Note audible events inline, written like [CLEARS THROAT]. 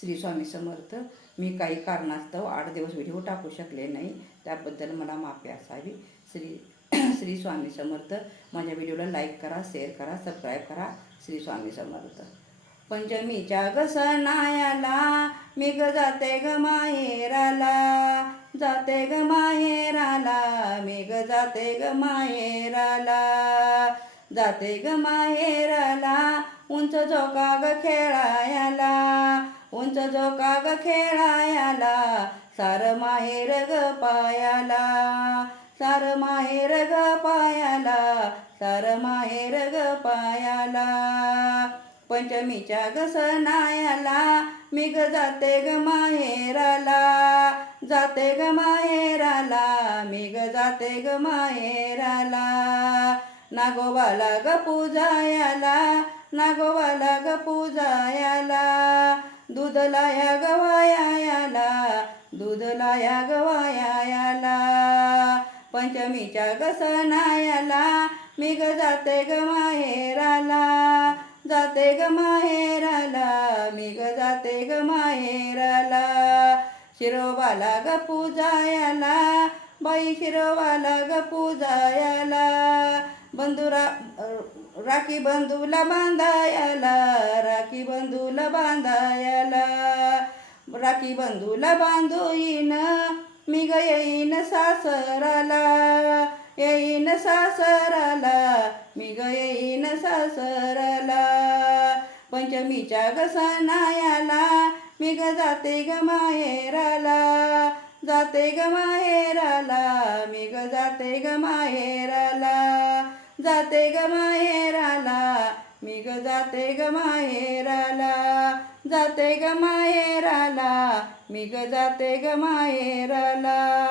श्री स्वामी समर्थ मी काही कारणास्तव आठ दिवस व्हिडिओ टाकू शकले नाही त्याबद्दल मला माफी असावी. श्री [CLEARS THROAT] श्री स्वामी समर्थ माझ्या व्हिडिओला लाईक करा शेअर करा सबस्क्राईब करा. श्री स्वामी समर्थ. पंचमीच्या गसनायाला मी ग जाते ग माहेराला. जाते ग माहेराला मी ग जाते ग माहेराला. जाते ग माहेराला उंच झोका ग खेळायला. उंच जो ग खेळायाला सार माहेर ग पायाला. सार माहेर ग पायाला सार माहेर ग पायाला. पंचमीच्या ग सणायाला मी ग जाते ग माहेराला. जाते ग माहेराला मी ग जाते ग माहेराला. नागोबाला ग पूजायाला नागोबाला ग पूजायाला. दूध लाया गवायाला दूध लाया गवायाला. पंचमीच्या गसनायाला मी ग जाते ग माहेराला. जाते ग माहेराला मी ग जाते ग माहेराला. शिरोबाला ग पूजायाला बाई शिरोबाला ग पूजायाला. बंधुरा राखी बंधूला बांधायला राखी बंधूला बांधायला. राखी बंधूला बांधू येईन मी ग येईन सासराला. येईन सासराला मी ग येईन सासराला. पंचमीच्या ग सणायाला मी ग जाते ग माहेराला. जाते ग माहेराला मी ग जाते ग माहेराला. जाते ग माहेराला. मी ग जाते ग माहेराला. जाते ग माहेराला. मी ग जाते ग माहेराला.